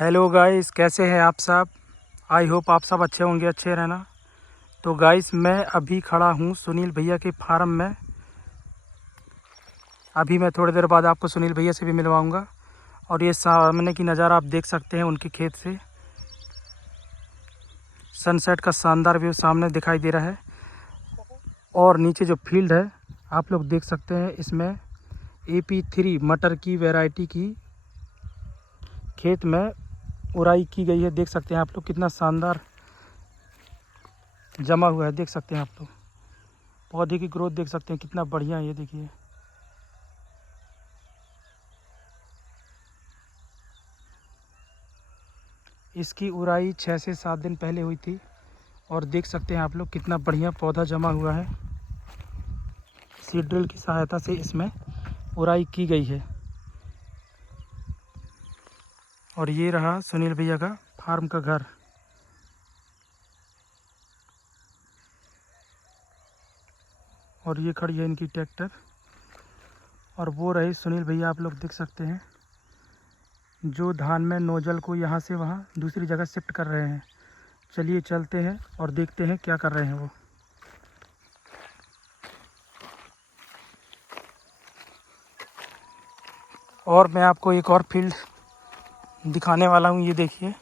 Hello guys, कैसे हैं आप सब। आई होप आप सब अच्छे होंगे, अच्छे रहना। तो गाइस, मैं अभी खड़ा हूँ सुनील भैया के फार्म में। अभी मैं थोड़ी देर बाद आपको सुनील भैया से भी मिलवाऊंगा। और ये सामने की नज़ारा आप देख सकते हैं उनके खेत से। सनसेट का शानदार व्यू सामने दिखाई दे रहा है। और नीचे जो फील्ड है आप लोग देख सकते हैं, इसमें AP3 मटर की वैरायटी की खेत में उराई की गई है। देख सकते हैं आप लोग कितना शानदार जमा हुआ है। देख सकते हैं आप लोग पौधे की ग्रोथ देख सकते हैं कितना बढ़िया है। ये देखिए, इसकी उराई 6 से 7 दिन पहले हुई थी। और देख सकते हैं आप लोग कितना बढ़िया पौधा जमा हुआ है। सीड ड्रिल की सहायता से इसमें उराई की गई है। और ये रहा सुनील भैया का फार्म का घर। और ये खड़ी है इनकी ट्रैक्टर। और वो रहे सुनील भैया, आप लोग देख सकते हैं, जो धान में नोजल को यहाँ से वहाँ दूसरी जगह शिफ्ट कर रहे हैं। चलिए चलते हैं और देखते हैं क्या कर रहे हैं वो। और मैं आपको एक और फील्ड दिखाने वाला हूँ। ये देखिए,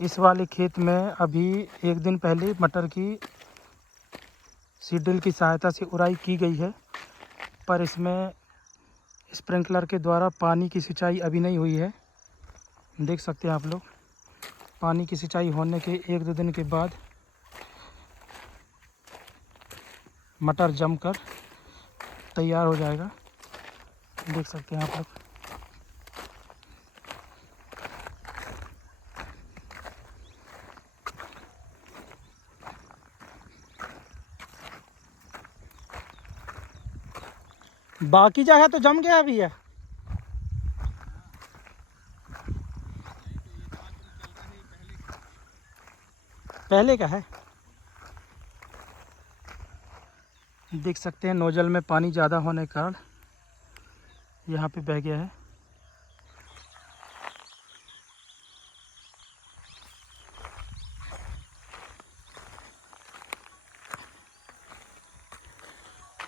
इस वाले खेत में अभी एक दिन पहले मटर की सीड ड्रिल की सहायता से उराई की गई है। पर इसमें स्प्रिंकलर के द्वारा पानी की सिंचाई अभी नहीं हुई है। देख सकते हैं आप लोग, पानी की सिंचाई होने के 1-2 दिन के बाद मटर जमकर तैयार हो जाएगा। देख सकते हैं आप लोग। बाकी जगह तो जम गया अभी है। पहले का है। देख सकते हैं नोजल में पानी ज़्यादा होने के कारण यहाँ पे बह गया है।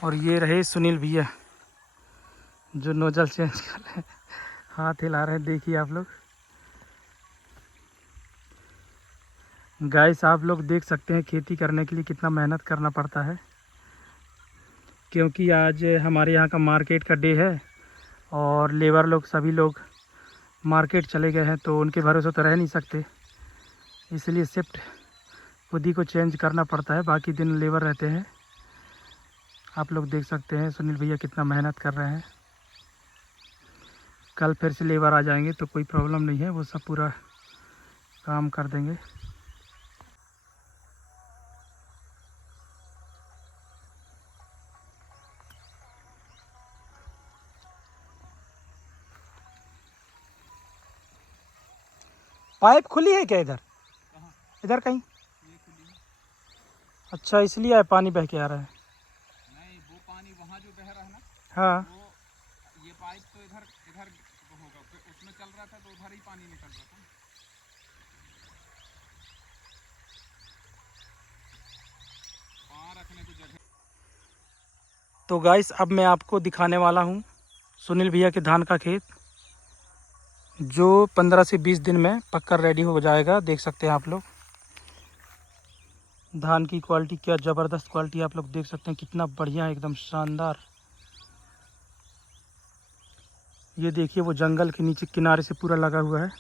और ये रहे सुनील भैया जो नोजल चेंज कर रहे हैं, हाथ हिला रहे हैं। देखिए आप लोग, गाइस आप लोग देख सकते हैं खेती करने के लिए कितना मेहनत करना पड़ता है। क्योंकि आज हमारे यहाँ का मार्केट का डे है और लेबर लोग सभी लोग मार्केट चले गए हैं, तो उनके भरोसे तो रह नहीं सकते। इसलिए शिफ्ट खुद ही को चेंज करना पड़ता है, बाकी दिन लेबर रहते हैं। आप लोग देख सकते हैं सुनील भैया कितना मेहनत कर रहे हैं। कल फिर से लेबर आ जाएंगे तो कोई प्रॉब्लम नहीं है, वो सब पूरा काम कर देंगे। पाइप खुली है क्या इधर? इधर कहीं? अच्छा, इसलिए पानी बह के आ रहा है। नहीं, वो पानी वहाँ जो बह रहा है ना, हाँ। वो ये पाइप तो इधर इधर होगा, फिर उसमें चल रहा था तो उधर ही पानी निकल रहा था। वहाँ रखने को जगह। तो गाइस, अब मैं आपको दिखाने वाला हूँ सुनील भैया के धान का खेत, जो 15 से 20 दिन में पक्का रेडी हो जाएगा। देख सकते हैं आप लोग धान की क्वालिटी, क्या ज़बरदस्त क्वालिटी। आप लोग देख सकते हैं कितना बढ़िया है, एकदम शानदार। ये देखिए, वो जंगल के नीचे किनारे से पूरा लगा हुआ है।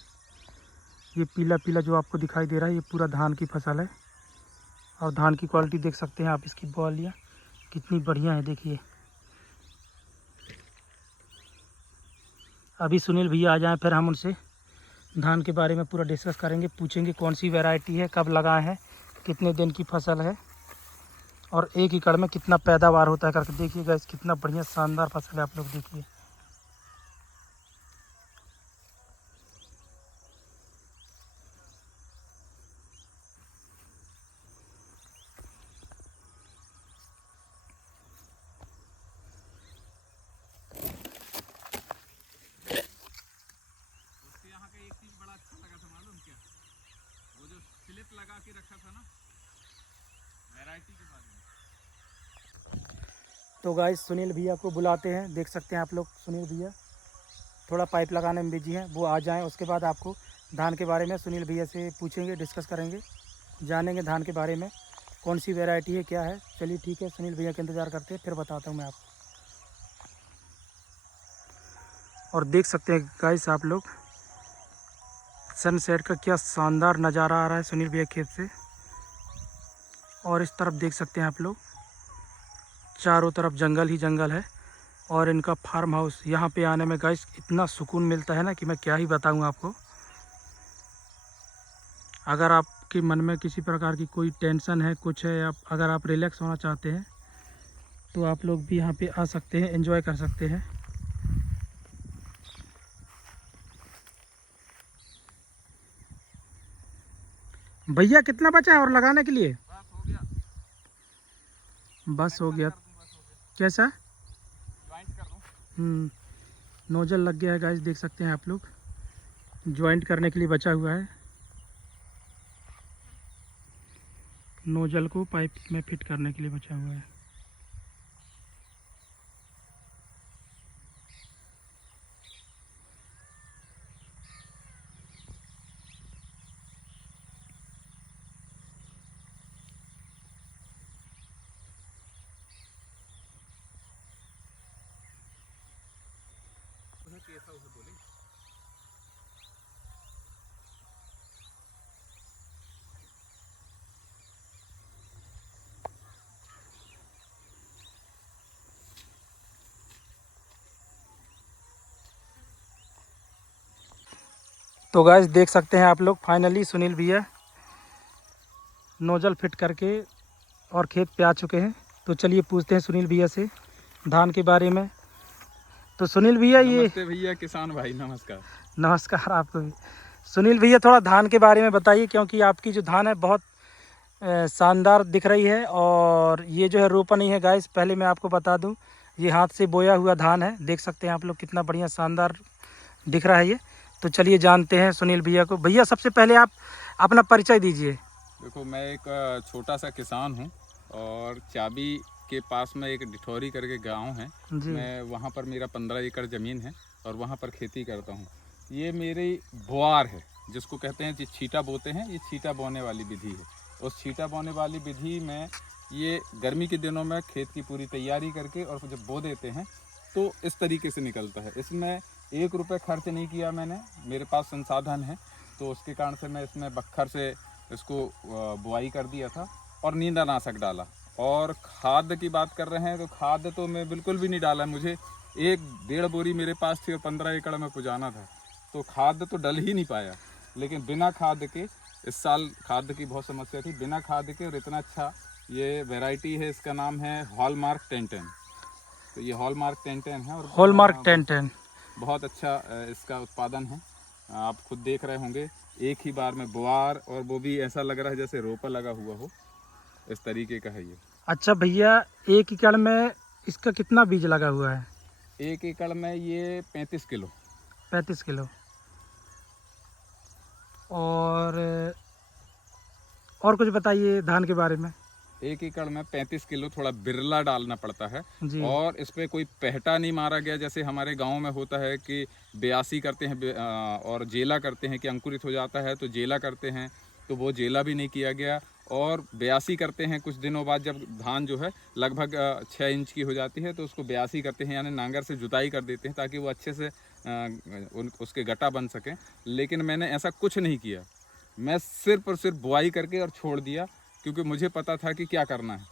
ये पीला पीला जो आपको दिखाई दे रहा है, ये पूरा धान की फसल है। और धान की क्वालिटी देख सकते हैं आप, इसकी बॉलियाँ कितनी बढ़िया है। देखिए, अभी सुनील भैया आ जाएं, फिर हम उनसे धान के बारे में पूरा डिस्कस करेंगे, पूछेंगे कौन सी वैरायटी है, कब लगाए हैं, कितने दिन की फसल है, और 1 एकड़ में कितना पैदावार होता है करके। देखिएगा, इस कितना बढ़िया शानदार फसल है। आप लोग देखिए, उससे यहाँ का एक चीज़ नेट लगा के रखा था ना वैरायटी के बारे में। तो गाइस सुनील भैया को बुलाते हैं, देख सकते हैं आप लोग। सुनील भैया थोड़ा पाइप लगाने में बिजी हैं, वो आ जाएं, उसके बाद आपको धान के बारे में सुनील भैया से पूछेंगे, डिस्कस करेंगे, जानेंगे धान के बारे में कौन सी वैरायटी है, क्या है। चलिए ठीक है, सुनील भैया का इंतज़ार करते हैं, फिर बताता हूँ मैं आपको। और देख सकते हैं गाइस आप लोग सनसेट का क्या शानदार नज़ारा आ रहा है सुनील भैया खेत से। और इस तरफ देख सकते हैं आप लोग, चारों तरफ जंगल ही जंगल है। और इनका फार्म हाउस, यहाँ पे आने में गाइस इतना सुकून मिलता है ना कि मैं क्या ही बताऊँ आपको। अगर आपके मन में किसी प्रकार की कोई टेंशन है, कुछ है, या अगर आप रिलैक्स होना चाहते हैं तो आप लोग भी यहाँ पे आ सकते हैं, एंजॉय कर सकते हैं। भैया कितना बचा है और लगाने के लिए? बस हो गया, बस हो गया। बस हो गया। कैसा? ज्वाइंट कर दूं? नोजल लग गया है गाइस, देख सकते हैं आप लोग, ज्वाइंट करने के लिए बचा हुआ है। नोजल को पाइप में फिट करने के लिए बचा हुआ है। कैसा उसे बोले तो गाइस देख सकते हैं आप लोग, फाइनली सुनील भैया नोजल फिट करके और खेत पे आ चुके हैं। तो चलिए पूछते हैं सुनील भैया से धान के बारे में। तो सुनील भैया ये नमस्ते भैया, किसान भाई नमस्कार। नमस्कार आपको भी। सुनील भैया थोड़ा धान के बारे में बताइए, क्योंकि आपकी जो धान है बहुत शानदार दिख रही है। और ये जो है रोपन ही है गाइस, पहले मैं आपको बता दूं, ये हाथ से बोया हुआ धान है। देख सकते हैं आप लोग कितना बढ़िया शानदार दिख रहा है ये। तो चलिए जानते हैं सुनील भैया को। भैया सबसे पहले आप अपना परिचय दीजिए। देखो, मैं एक छोटा सा किसान हूँ और चाबी के पास में एक डिठौरी करके गांव है। जी। मैं वहाँ पर मेरा 15 एकड़ ज़मीन है और वहाँ पर खेती करता हूँ। ये मेरी बुआर है, जिसको कहते हैं छीटा बोते हैं, ये छीटा बोने वाली विधि है। उस छीटा बोने वाली विधि में ये गर्मी के दिनों में खेत की पूरी तैयारी करके और जब बो देते हैं तो इस तरीके से निकलता है। इसमें 1 रुपये खर्च नहीं किया मैंने, मेरे पास संसाधन है, तो उसके कारण से मैं इसमें बखर से इसको बुआई कर दिया था और नींदानाशक डाला। और खाद की बात कर रहे हैं तो खाद तो मैं बिल्कुल भी नहीं डाला। मुझे 1-1.5 बोरी मेरे पास थी और 15 एकड़ में पुजाना था, तो खाद तो डल ही नहीं पाया। लेकिन बिना खाद के, इस साल खाद की बहुत समस्या थी, बिना खाद के, और इतना अच्छा ये वैरायटी है, इसका नाम है हॉलमार्क 1010। तो ये हॉलमार्क 1010 है और हॉलमार्क 1010 बहुत अच्छा इसका उत्पादन है। आप खुद देख रहे होंगे, एक ही बार में बुआर, और वो भी ऐसा लग रहा है जैसे रोपा लगा हुआ हो, इस तरीके का है ये। अच्छा भैया, 1 एकड़ में इसका कितना बीज लगा हुआ है? 1 एकड़ में ये 35 किलो। 35 किलो। और कुछ बताइए धान के बारे में। 1 एकड़ में 35 किलो थोड़ा बिरला डालना पड़ता है। जी। और इस पर कोई पहटा नहीं मारा गया, जैसे हमारे गांव में होता है कि ब्यासी करते हैं और जेला करते हैं कि अंकुरित हो जाता है तो जेला करते हैं, तो वो जेला भी नहीं किया गया। और ब्यासी करते हैं कुछ दिनों बाद, जब धान जो है लगभग 6 इंच की हो जाती है तो उसको ब्यासी करते हैं, यानी नांगर से जुताई कर देते हैं ताकि वो अच्छे से उसके गट्टा बन सकें। लेकिन मैंने ऐसा कुछ नहीं किया, मैं सिर्फ और सिर्फ बुआई करके और छोड़ दिया, क्योंकि मुझे पता था कि क्या करना है।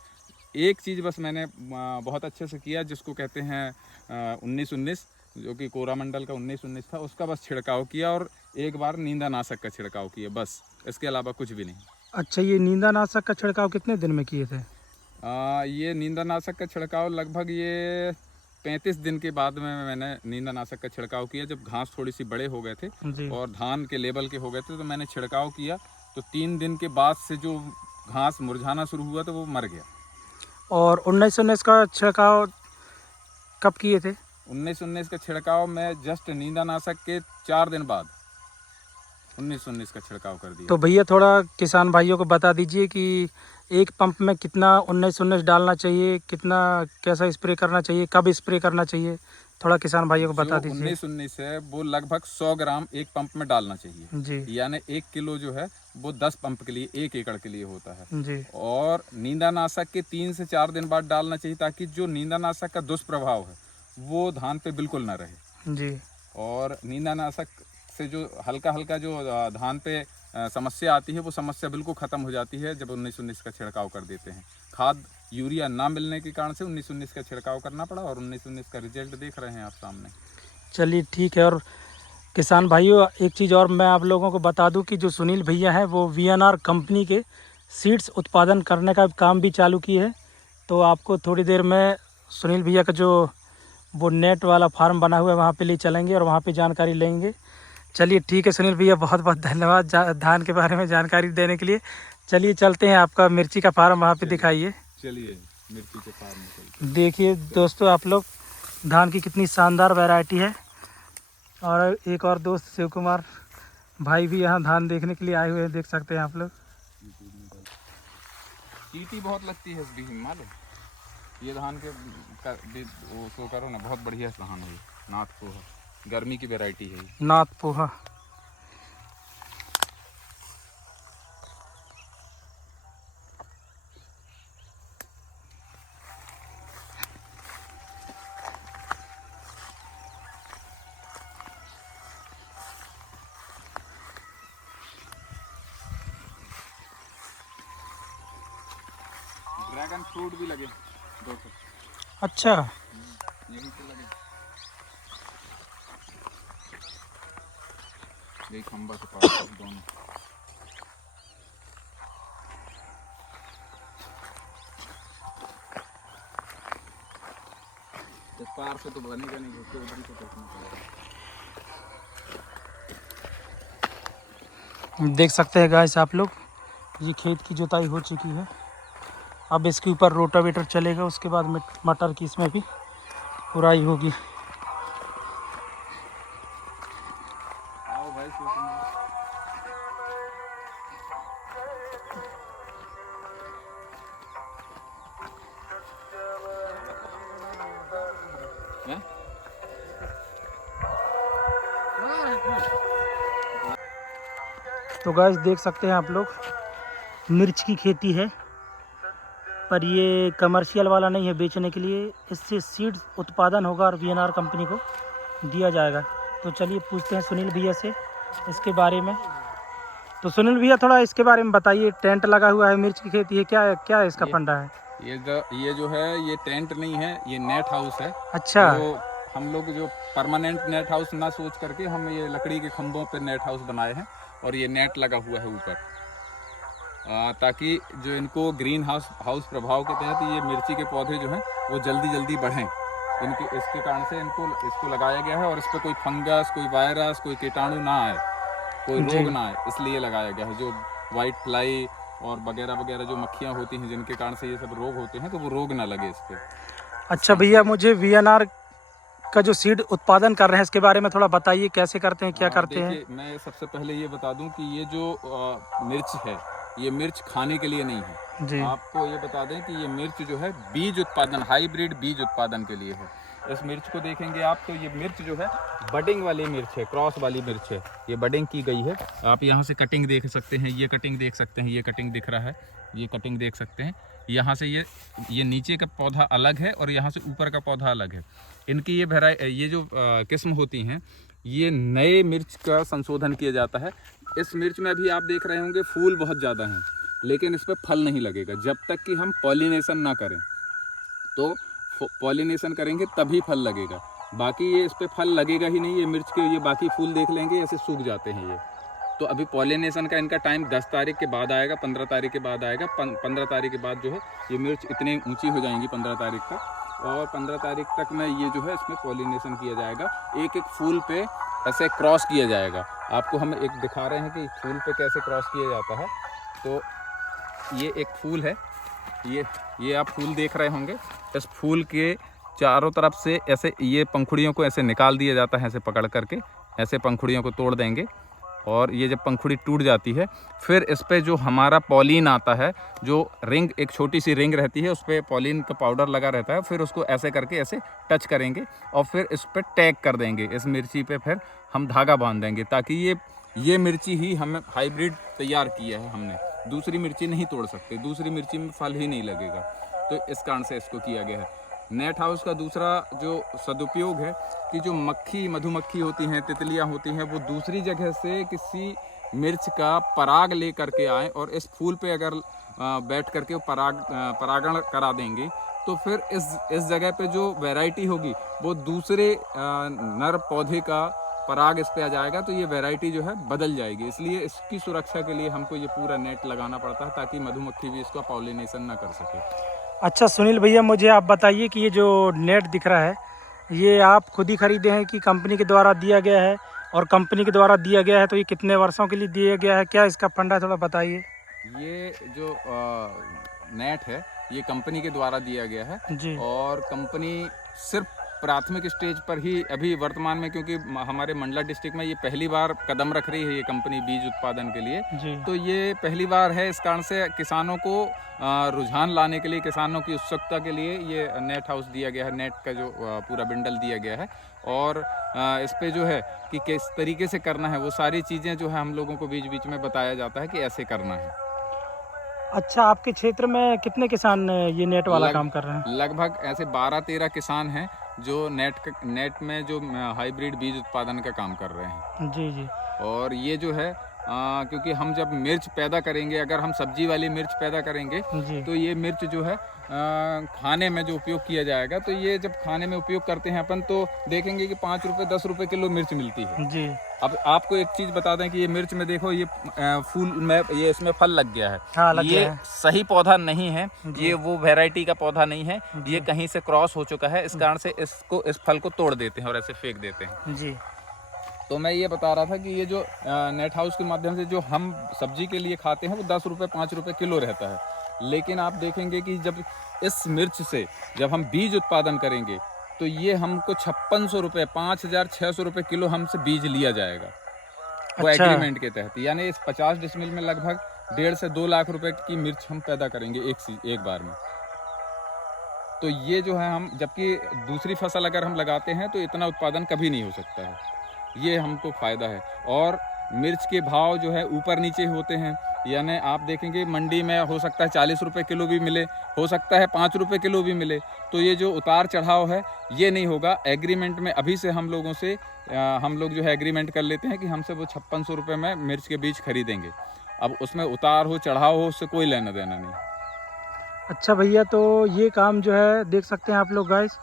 एक चीज़ बस मैंने बहुत अच्छे से किया, जिसको कहते हैं 19-19, जो कि कोरामंडल का 19-19 था, उसका बस छिड़काव किया और एक बार नींदानाशक का छिड़काव किया, बस, इसके अलावा कुछ भी नहीं। अच्छा, ये नींदानाशक का छिड़काव कितने दिन में किए थे? ये नींदानाशक का छिड़काव लगभग ये 35 दिन के बाद में मैंने नींदानाशक का छिड़काव किया, जब घास थोड़ी सी बड़े हो गए थे जी। और धान के लेवल के हो गए थे, तो मैंने छिड़काव किया। तो 3 दिन के बाद से जो घास मुरझाना शुरू हुआ तो वो मर गया। और 19-19 का छिड़काव कब किए थे? 19-19 का छिड़काव मैं जस्ट नींदानाशक के 4 दिन बाद। 19-19 का छिड़काव कर दिया। तो भैया थोड़ा किसान भाइयों को बता दीजिए कि एक पंप में कितना 19-19 डालना चाहिए, कितना कैसा स्प्रे करना चाहिए, कब स्प्रे करना चाहिए, थोड़ा किसान भाइयों को बता जो दीजिए। 19-19 है वो लगभग 100 ग्राम एक पंप में डालना चाहिए। जी यानी 1 किलो जो है वो 10 पंप के लिए 1 एकड़ के लिए होता है। जी और नींदानाशक के 3 से 4 दिन बाद डालना चाहिए, ताकि जो नींदानाशक का दुष्प्रभाव है वो धान पे बिल्कुल ना रहे। जी और नींदानाशक से जो हल्का हल्का जो धान पे समस्या आती है वो समस्या बिल्कुल ख़त्म हो जाती है जब 19-19 का छिड़काव कर देते हैं। खाद यूरिया ना मिलने के कारण से 19-19 का छिड़काव करना पड़ा, और 19-19 का रिजल्ट देख रहे हैं आप सामने। चलिए ठीक है। और किसान भाइयों एक चीज़ और मैं आप लोगों को बता दूं कि जो सुनील भैया हैं वो VNR कंपनी के सीड्स उत्पादन करने का काम भी चालू किए हैं। तो आपको थोड़ी देर में सुनील भैया का जो वो नेट वाला फार्म बना हुआ है वहाँ पे ले चलेंगे और वहाँ पे जानकारी लेंगे। चलिए ठीक है सुनील भैया, बहुत बहुत धन्यवाद धान के बारे में जानकारी देने के लिए। चलिए चलते हैं, आपका मिर्ची का फार्म वहाँ पे दिखाइए। चलिए मिर्ची के फार्म में चलते। देखिए दोस्तों आप लोग, धान की कितनी शानदार वैरायटी है। और एक और दोस्त शिव कुमार भाई भी यहाँ धान देखने के लिए आए हुए हैं, देख सकते हैं आप लोग। चींटी बहुत लगती है इस बीज में, मालूम? ये धान के वो शो करो ना, बहुत बढ़िया धान है ये, नाथ पोहा, गर्मी की वैरायटी है ये। नाथ पोहा। ड्रैगन फ्रूट भी लगे 200। अच्छा यहीं पे लगे, यही खंबा के पास दोनों। इस पार से तो बनेगा नहीं, उसके ऊपर ही तो देखना पड़ेगा। देख सकते हैं गाइस आप लोग, ये खेत की जुताई हो चुकी है। अब इसके ऊपर रोटावेटर चलेगा, उसके बाद मटर की इसमें भी खुराई होगी। आओ भाई शिव कुमार। हैं? तो गाइस देख सकते हैं आप लोग, मिर्च की खेती है, पर ये कमर्शियल वाला नहीं है बेचने के लिए। इससे सीड्स उत्पादन होगा और VNR कंपनी को दिया जाएगा। तो चलिए पूछते हैं सुनील भैया से इसके बारे में। तो सुनील भैया थोड़ा इसके बारे में बताइए, टेंट लगा हुआ है, मिर्च की खेती है, क्या है इसका फंडा है? ये जो है ये टेंट नहीं है, ये नेट हाउस है। अच्छा। तो हम लोग जो परमानेंट नेट हाउस ना सोच करके हम ये लकड़ी के खंभों पे नेट हाउस बनाए हैं, और ये नेट लगा हुआ है ऊपर, ताकि जो इनको ग्रीन हाउस प्रभाव के तहत ये मिर्ची के पौधे जो हैं वो जल्दी जल्दी बढ़ें। इसके कारण से इसको लगाया गया है, और इस पर कोई फंगस, कोई वायरस, कोई कीटाणु ना आए, कोई रोग ना आए, इसलिए लगाया गया है। जो वाइट फ्लाई और वगैरह वगैरह जो मक्खियाँ होती हैं जिनके कारण से ये सब रोग होते हैं, तो वो रोग ना लगे इस पर। अच्छा भैया, मुझे VNR का जो सीड उत्पादन कर रहे हैं इसके बारे में थोड़ा बताइए, कैसे करते हैं, क्या करते हैं? मैं सबसे पहले ये बता दूं कि ये जो मिर्च है, ये मिर्च खाने के लिए नहीं है जी। आपको ये बता दें कि ये मिर्च जो है बीज उत्पादन, हाइब्रिड बीज उत्पादन के लिए है। इस मिर्च को देखेंगे आप तो ये मिर्च जो है बडिंग वाली मिर्च है, क्रॉस वाली मिर्च है, ये बडिंग की गई है। आप यहाँ से कटिंग देख सकते हैं, ये कटिंग देख सकते हैं, ये कटिंग दिख रहा है, ये कटिंग देख सकते हैं। यहाँ से ये नीचे का पौधा अलग है और यहाँ से ऊपर का पौधा अलग है। इनकी ये जो किस्म होती हैं, ये नए मिर्च का संशोधन किया जाता है। इस मिर्च में अभी आप देख रहे होंगे फूल बहुत ज़्यादा हैं, लेकिन इस पर फल नहीं लगेगा जब तक कि हम पॉलिनेशन ना करें। तो पॉलिनेशन करेंगे तभी फल लगेगा, बाकी ये इस पर फल लगेगा ही नहीं। ये मिर्च के ये बाकी फूल देख लेंगे ऐसे सूख जाते हैं ये। तो अभी पॉलिनेशन का इनका टाइम 10 तारीख के बाद आएगा, 15 तारीख के बाद आएगा। 15 तारीख के बाद जो है ये मिर्च इतनी ऊंची हो जाएंगी 15 तारीख तक, और 15 तारीख तक में ये जो है इसमें पॉलिनेशन किया जाएगा। एक एक फूल पे ऐसे क्रॉस किया जाएगा। आपको हम एक दिखा रहे हैं कि फूल पे कैसे क्रॉस किया जाता है। तो ये एक फूल है, ये आप फूल देख रहे होंगे। इस फूल के चारों तरफ से ऐसे ये पंखुड़ियों को ऐसे निकाल दिया जाता है, ऐसे पकड़ करके ऐसे पंखुड़ियों को तोड़ देंगे और ये जब पंखुड़ी टूट जाती है फिर इस पे जो हमारा पॉलीन आता है, जो रिंग, एक छोटी सी रिंग रहती है, उस पर पॉलीन का पाउडर लगा रहता है, फिर उसको ऐसे करके ऐसे टच करेंगे और फिर इस पर टैग कर देंगे इस मिर्ची पे, फिर हम धागा बांध देंगे ताकि ये मिर्ची ही हमें हाइब्रिड तैयार किया है हमने, दूसरी मिर्ची नहीं तोड़ सकते, दूसरी मिर्ची में फल ही नहीं लगेगा। तो इस कारण से इसको किया गया है। नेट हाउस का दूसरा जो सदुपयोग है कि जो मधुमक्खी होती हैं, तितलियां होती हैं, वो दूसरी जगह से किसी मिर्च का पराग ले करके आए और इस फूल पे अगर बैठ करके वो परागण करा देंगे तो फिर इस जगह पे जो वैरायटी होगी वो दूसरे नर पौधे का पराग इस पे आ जाएगा, तो ये वैरायटी जो है बदल जाएगी। इसलिए इसकी सुरक्षा के लिए हमको ये पूरा नेट लगाना पड़ता है ताकि मधुमक्खी भी इसका पॉलिनेशन ना कर सके। अच्छा सुनील भैया, मुझे आप बताइए कि ये जो नेट दिख रहा है ये आप खुद ही खरीदे हैं कि कंपनी के द्वारा दिया गया है? और कंपनी के द्वारा दिया गया है तो ये कितने वर्षों के लिए दिया गया है, क्या इसका फंडा थोड़ा बताइए। ये जो नेट है ये कंपनी के द्वारा दिया गया है जी। और कंपनी सिर्फ प्राथमिक स्टेज पर ही अभी वर्तमान में, क्योंकि हमारे मंडला डिस्ट्रिक्ट में ये पहली बार कदम रख रही है ये कंपनी बीज उत्पादन के लिए जी। तो ये पहली बार है, इस कारण से किसानों को रुझान लाने के लिए, किसानों की उत्सुकता के लिए ये नेट हाउस दिया गया है, नेट का जो पूरा बंडल दिया गया है। और इस पे जो है कि किस तरीके से करना है वो सारी चीज़ें जो है हम लोगों को बीच बीच में बताया जाता है कि ऐसे करना है। अच्छा, आपके क्षेत्र में कितने किसान ये नेट वाला काम कर रहे हैं? लगभग ऐसे 12-13 किसान हैं जो नेट में जो हाइब्रिड बीज उत्पादन का काम कर रहे हैं। जी जी। और ये जो है क्योंकि हम जब मिर्च पैदा करेंगे, अगर हम सब्जी वाली मिर्च पैदा करेंगे जी। तो ये मिर्च जो है खाने में जो उपयोग किया जाएगा, तो ये जब खाने में उपयोग करते हैं अपन तो देखेंगे कि 5 रुपये 10 रुपये किलो मिर्च मिलती है। जी। अब आपको एक चीज़ बता दें कि ये मिर्च में देखो ये फूल में ये इसमें फल लग गया है। हाँ, लग ये गया है। सही पौधा नहीं है, जी। ये वो वैरायटी का पौधा नहीं है, जी। ये कहीं से क्रॉस हो चुका है, इस कारण से इस फल को तोड़ देते हैं और ऐसे फेंक देते हैं। जी। तो मैं ये बता रहा था कि ये जो नेट हाउस के माध्यम से जो हम सब्जी के लिए खाते हैं वो 10 रुपये 5 रुपये किलो रहता है, लेकिन आप देखेंगे कि जब इस मिर्च से जब हम बीज उत्पादन करेंगे तो ये हमको 5600 रुपये 5600 रुपये किलो हमसे बीज लिया जाएगा वो अच्छा। एग्रीमेंट के तहत। यानी इस 50 डिसमिल में लगभग 1.5 से 2 लाख रुपए की मिर्च हम पैदा करेंगे एक बार में। तो ये जो है हम, जबकि दूसरी फसल अगर हम लगाते हैं तो इतना उत्पादन कभी नहीं हो सकता है, ये हमको फ़ायदा है। और मिर्च के भाव जो है ऊपर नीचे होते हैं, यानी आप देखेंगे मंडी में हो सकता है 40 रुपये किलो भी मिले, हो सकता है 5 रुपये किलो भी मिले, तो ये जो उतार चढ़ाव है ये नहीं होगा। एग्रीमेंट में अभी से हम लोगों से हम लोग जो है एग्रीमेंट कर लेते हैं कि हमसे वो 5600 रुपये में मिर्च के बीज खरीदेंगे। अब उसमें उतार हो चढ़ाव हो उससे कोई लेना देना नहीं। अच्छा भैया, तो ये काम जो है देख सकते हैं आप लोग गाइस।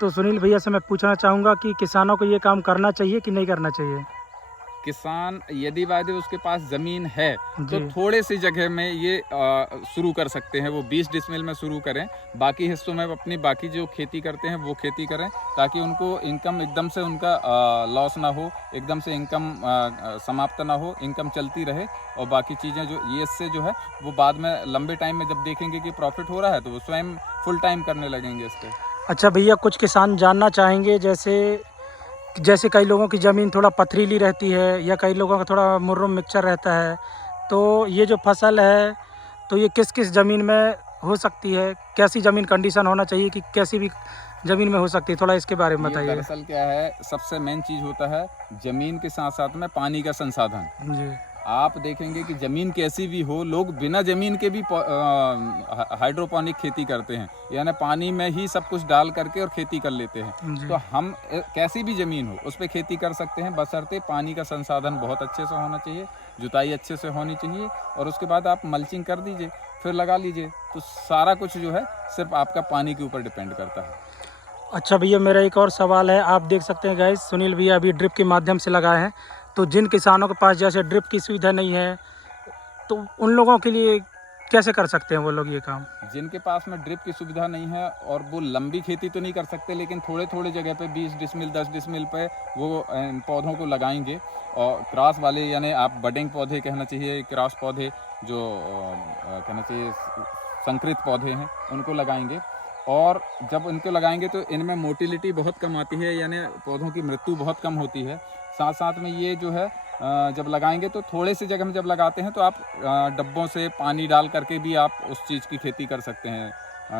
तो सुनील भैया से मैं पूछना चाहूँगा कि किसानों को ये काम करना चाहिए कि नहीं करना चाहिए? किसान यदि वायदे उसके पास ज़मीन है तो जी। थोड़े सी जगह में ये शुरू कर सकते हैं, वो 20 डिसमिल में शुरू करें, बाकी हिस्सों में अपनी बाकी जो खेती करते हैं वो खेती करें, ताकि उनको इनकम एकदम से उनका लॉस ना हो, एकदम से इनकम समाप्त ना हो, इनकम चलती रहे। और बाकी चीज़ें जो ये इससे जो है वो बाद में लंबे टाइम में जब देखेंगे कि प्रॉफिट हो रहा है तो वो स्वयं फुल टाइम करने लगेंगे इस पर। अच्छा भैया, कुछ किसान जानना चाहेंगे जैसे कई लोगों की ज़मीन थोड़ा पथरीली रहती है या कई लोगों का थोड़ा मुर्रुम मिक्सचर रहता है, तो ये जो फसल है तो ये किस किस ज़मीन में हो सकती है? कैसी ज़मीन कंडीशन होना चाहिए कि कैसी भी ज़मीन में हो सकती है, थोड़ा इसके बारे में बताइए। दरअसल क्या है, सबसे मेन चीज़ होता है ज़मीन के साथ साथ में पानी का संसाधन। जी। आप देखेंगे कि ज़मीन कैसी भी हो, लोग बिना ज़मीन के भी हाइड्रोपोनिक खेती करते हैं, यानी पानी में ही सब कुछ डाल करके और खेती कर लेते हैं। जी। तो हम कैसी भी ज़मीन हो उस पर खेती कर सकते हैं, बशर्ते पानी का संसाधन बहुत अच्छे से होना चाहिए, जुताई अच्छे से होनी चाहिए, और उसके बाद आप मल्चिंग कर दीजिए, फिर लगा लीजिए, तो सारा कुछ जो है सिर्फ आपका पानी के ऊपर डिपेंड करता है। अच्छा भैया, मेरा एक और सवाल है। आप देख सकते हैं गाइस, सुनील भैया अभी ड्रिप के माध्यम से लगाए हैं, तो जिन किसानों के पास जैसे ड्रिप की सुविधा नहीं है तो उन लोगों के लिए कैसे कर सकते हैं वो लोग ये काम? जिनके पास में ड्रिप की सुविधा नहीं है और वो लंबी खेती तो नहीं कर सकते, लेकिन थोड़े थोड़े जगह पे 20 डिसमिल 10 डिसमिल पे वो पौधों को लगाएंगे, और क्रॉस वाले, यानी आप बडिंग पौधे कहना चाहिए, क्रॉस पौधे जो कहना चाहिए संकरित पौधे हैं उनको लगाएंगे। और जब उनको लगाएंगे तो इनमें मोटिलिटी बहुत कम आती है, यानी पौधों की मृत्यु बहुत कम होती है। साथ साथ में ये जो है जब लगाएंगे तो थोड़े से जगह में जब लगाते हैं तो आप डब्बों से पानी डाल करके भी आप उस चीज़ की खेती कर सकते हैं,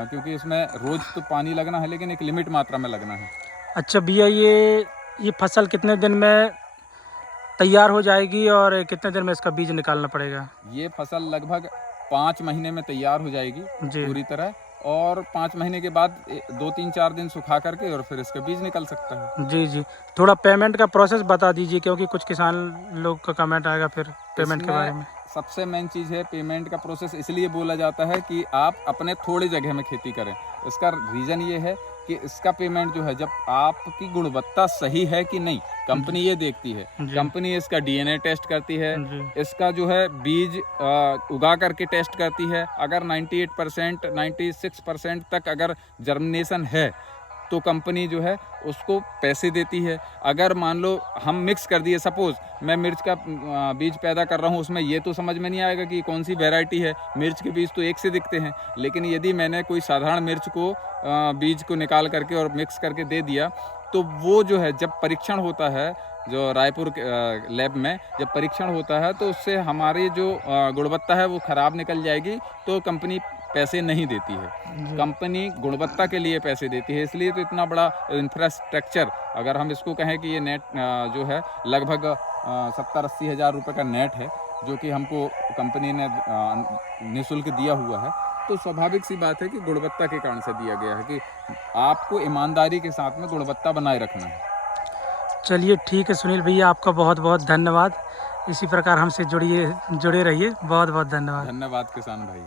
क्योंकि इसमें रोज़ तो पानी लगना है लेकिन एक लिमिट मात्रा में लगना है। अच्छा भैया, ये फसल कितने दिन में तैयार हो जाएगी और कितने दिन में इसका बीज निकालना पड़ेगा? ये फसल लगभग 5 महीने में तैयार हो जाएगी जी पूरी तरह, और 5 महीने के बाद 2-3-4 दिन सुखा करके और फिर इसका बीज निकल सकता है। जी जी। थोड़ा पेमेंट का प्रोसेस बता दीजिए, क्योंकि कुछ किसान लोग का कमेंट आएगा फिर पेमेंट के बारे में। सबसे मेन चीज़ है पेमेंट का प्रोसेस, इसलिए बोला जाता है कि आप अपने थोड़ी जगह में खेती करें। इसका रीज़न ये है कि इसका पेमेंट जो है, जब आपकी गुणवत्ता सही है कि नहीं, कंपनी ये देखती है। जी। कंपनी इसका डीएनए टेस्ट करती है, जी इसका जो है बीज उगा करके टेस्ट करती है। अगर 98% 96% तक अगर जर्मिनेशन है तो कंपनी जो है उसको पैसे देती है। अगर मान लो हम मिक्स कर दिए, सपोज़ मैं मिर्च का बीज पैदा कर रहा हूँ, उसमें ये तो समझ में नहीं आएगा कि कौन सी वैरायटी है, मिर्च के बीज तो एक से दिखते हैं। लेकिन यदि मैंने कोई साधारण मिर्च को बीज को निकाल करके और मिक्स करके दे दिया, तो वो जो है जब परीक्षण होता है, जो रायपुर लैब में जब परीक्षण होता है, तो उससे हमारी जो गुणवत्ता है वो ख़राब निकल जाएगी, तो कंपनी पैसे नहीं देती है। कंपनी गुणवत्ता के लिए पैसे देती है, इसलिए तो इतना बड़ा इंफ्रास्ट्रक्चर, अगर हम इसको कहें कि ये नेट जो है लगभग 70-80 हज़ार रुपये का नेट है, जो कि हमको कंपनी ने निःशुल्क दिया हुआ है। तो स्वाभाविक सी बात है कि गुणवत्ता के कारण से दिया गया है कि आपको ईमानदारी के साथ में गुणवत्ता बनाए रखना है। चलिए ठीक है सुनील भैया, आपका बहुत बहुत धन्यवाद। इसी प्रकार हमसे जुड़े रहिए। बहुत बहुत धन्यवाद। धन्यवाद किसान भाई।